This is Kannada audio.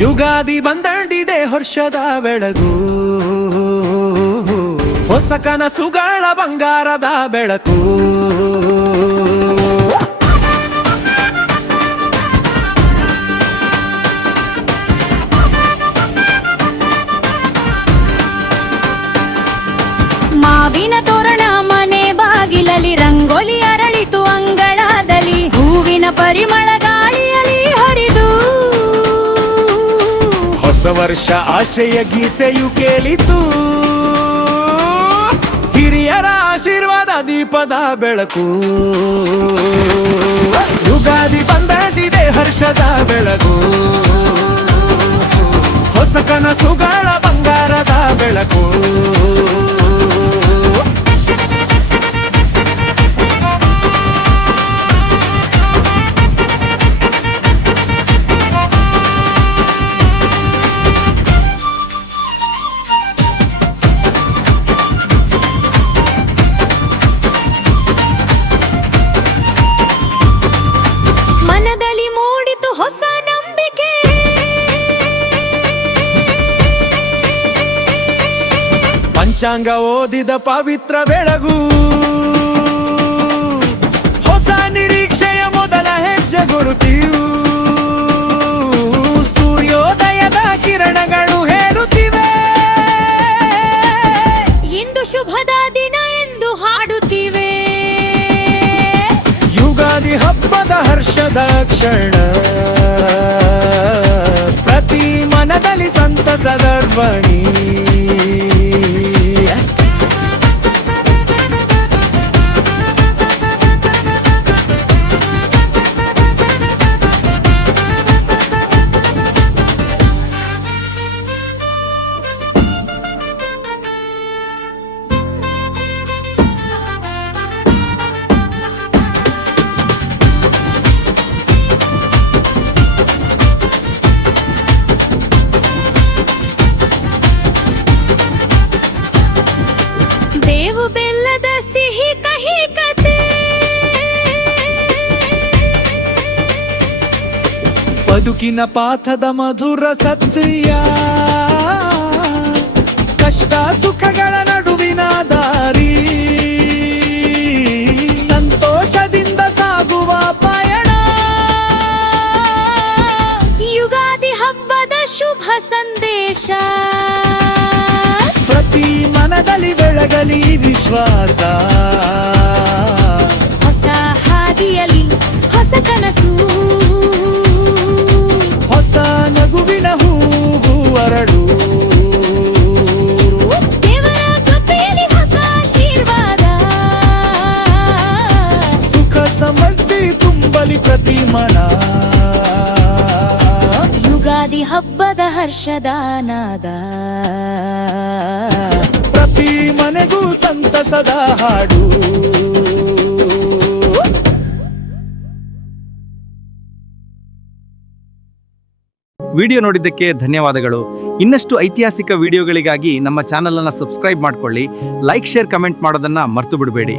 ಯುಗಾದಿ ಬಂದಂಡಿದೆ ಹರ್ಷದ ಬೆಳಗು, ಹೊಸ ಕನಸುಗಳ ಬಂಗಾರದ ಬೆಳಕು. ಮಾವಿನ ತೋರಣ ಮನೆ ಬಾಗಿಲಲ್ಲಿ, ರಂಗೋಲಿ ಅರಳಿತು ಅಂಗಳದಲ್ಲಿ, ಹೂವಿನ ಪರಿಮಳ ಗಾಳಿಯಲ್ಲಿ ಹರಿದು. ಹೊಸ ವರ್ಷ ಆಶಯ ಗೀತೆಯು ಕೇಳಿತು, ಹಿರಿಯರ ಆಶೀರ್ವಾದ ದೀಪದ ಬೆಳಕು. ಯುಗಾದಿ ಬಂದಂಡಿದೆ ಹರ್ಷದ ಬೆಳಗು, ಹೊಸ ಕನಸುಗಳ ಬಂಗಾರದ ಬೆಳಕು. ಮನದಲ್ಲಿ ಮೂಡಿತು ಹೊಸ ನಂಬಿಕೆ, ಪಂಚಾಂಗ ಓದಿದ ಪವಿತ್ರ ಬೆಳಗು, ಹೊಸ ನಿರೀಕ್ಷೆಯ ಮೊದಲ ಹೆಜ್ಜೆ ಗುರುತಿಯು. ಸೂರ್ಯೋದಯದ ಕಿರಣಗಳು ಹೇಳುತ್ತಿವೆ, ಇಂದು ಶುಭದ ದಿನ ಎಂದು ಹಾಡುತ್ತಿವೆ. ಯುಗಾದಿ ಹಬ್ಬದ ಹರ್ಷದ ಕ್ಷಣ, ಪ್ರತಿ ಮನದಲ್ಲಿ ಸಂತಸದ ಧ್ವನಿ. ಬೇವು ಬೆಲ್ಲದ ಸಿಹಿ ಕಹಿ ಕತೆ, ಬದುಕಿನ ಪಾಠದ ಮಧುರ ಸತ್ಯ, ಕಷ್ಟ ಸುಖಗಳ ನಡುವಿನ ದಾರಿ, ಸಂತೋಷದಿಂದ ಸಾಗುವ ಪಯಣ. ಯುಗಾದಿ ಹಬ್ಬದ ಶುಭ ಸಂದೇಶ, ಪ್ರತಿ ಮನದಲ್ಲಿ ಬೆಳಗಲಿ ವಿಶ್ವಾಸ. ಹೊಸ ಹಾದಿಯಲ್ಲಿ ಹೊಸ ಕನಸು, ಹೊಸ ನಗುವಿನ ಹೂವು ಅರಳು. ದೇವರ ಕೃಪೆಯಲ್ಲಿ ಹೊಸ ಆಶೀರ್ವಾದ, ಸುಖ ಸಮೃದ್ಧಿ ತುಂಬಲಿ ಪ್ರತಿ ಮನ. ಯುಗಾದಿ ಹಬ್ಬದ ಹರ್ಷದ ನಾದ, ಪ್ರತಿ ಮನೆಗೂ ಸಂತಸದ ಹಾಡು. ವಿಡಿಯೋ ನೋಡಿದ್ದಕ್ಕೆ ಧನ್ಯವಾದಗಳು. ಇನ್ನಷ್ಟು ಐತಿಹಾಸಿಕ ವಿಡಿಯೋಗಳಿಗಾಗಿ ನಮ್ಮ ಚಾನಲ್ ಅನ್ನು ಸಬ್ಸ್ಕ್ರೈಬ್ ಮಾಡ್ಕೊಳ್ಳಿ. ಲೈಕ್, ಶೇರ್, ಕಮೆಂಟ್ ಮಾಡೋದನ್ನ ಮರ್ತು ಬಿಡಬೇಡಿ.